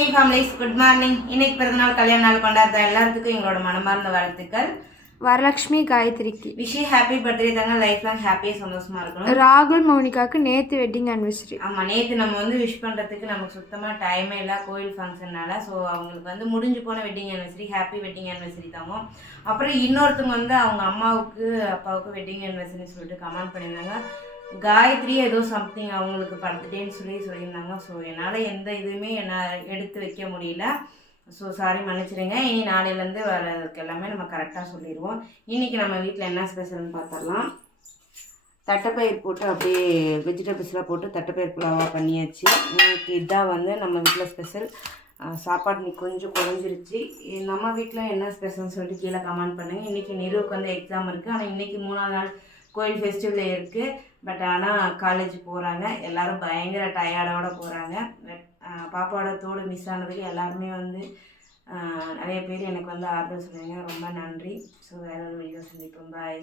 Varalakshmi families good morning. இன்னைக்கு பிறந்தநாள் கல்யாண நாள் கொண்டாடுற எல்லாத்துக்கும் எங்களோட மனமார்ந்த வாழ்த்துக்கள். வரலட்சுமி காயத்ரிக்கு விஷ் ஹாப்பி பர்த்டே தாங்க. லைஃப் லாங் ஹாப்பியாக சந்தோஷமா இருக்கணும். ராகுல் மௌனிகாவுக்கு நேற்று வெட்டிங் ஆனிவர்சரி. ஆமாம், நேற்று நம்ம விஷ் பண்ணுறதுக்கு நமக்கு சுத்தமாக டைமே இல்லை, கோயில் ஃபங்க்ஷன்னால. ஸோ அவங்களுக்கு முடிஞ்சு போன wedding anniversary, happy wedding anniversary தாமோ. அப்புறம் இன்னொருத்தவங்க அவங்க அம்மாவுக்கு அப்பாவுக்கு வெட்டிங் ஆனிவர்சரின்னு சொல்லிட்டு கமெண்ட் பண்ணியிருந்தாங்க. காயத்ரி ஏதோ சம்திங் அவங்களுக்கு பர்த்டேன்னு சொல்லியிருந்தாங்க. ஸோ என்னால் எந்த இதுவுமே எடுத்து வைக்க முடியல. ஸோ சாரி, மன்னிச்சிடுங்க. இனி நாளையிலேருந்து வரதுக்கு எல்லாமே நம்ம கரெக்டாக சொல்லிடுவோம். இன்றைக்கி நம்ம வீட்டில் என்ன ஸ்பெஷல்னு பார்த்துடலாம். தட்டைப்பயிர் போட்டு அப்படியே வெஜிடபிள்ஸ்லாம் போட்டு தட்டைப்பயிர் புலாவா பண்ணியாச்சு. இன்னைக்கு இதான் நம்ம வீட்டில் ஸ்பெஷல். சாப்பாடு இன்னைக்கு கொஞ்சம் குறைஞ்சிருச்சு. நம்ம வீட்டில் என்ன ஸ்பெஷல்னு சொல்லிட்டு கீழே கமெண்ட் பண்ணுங்கள். இன்றைக்கி நிறுவுக்கு எக்ஸாம் இருக்குது. ஆனால் இன்றைக்கி 3ஆவது நாள் கோயில் ஃபெஸ்டிவல் இருக்குது. பட் ஆனால் காலேஜ் போகிறாங்க. எல்லோரும் பயங்கர டயர்டோடு போகிறாங்க. பட் பாப்பாவோட தோடு மிஸ் ஆனதுக்கு எல்லாருமே நிறைய பேர் எனக்கு ஆறுதல் சொல்லுவீங்க. ரொம்ப நன்றி. ஸோ வேறு ஒரு வீடியோ சந்திப்போம். பாய்.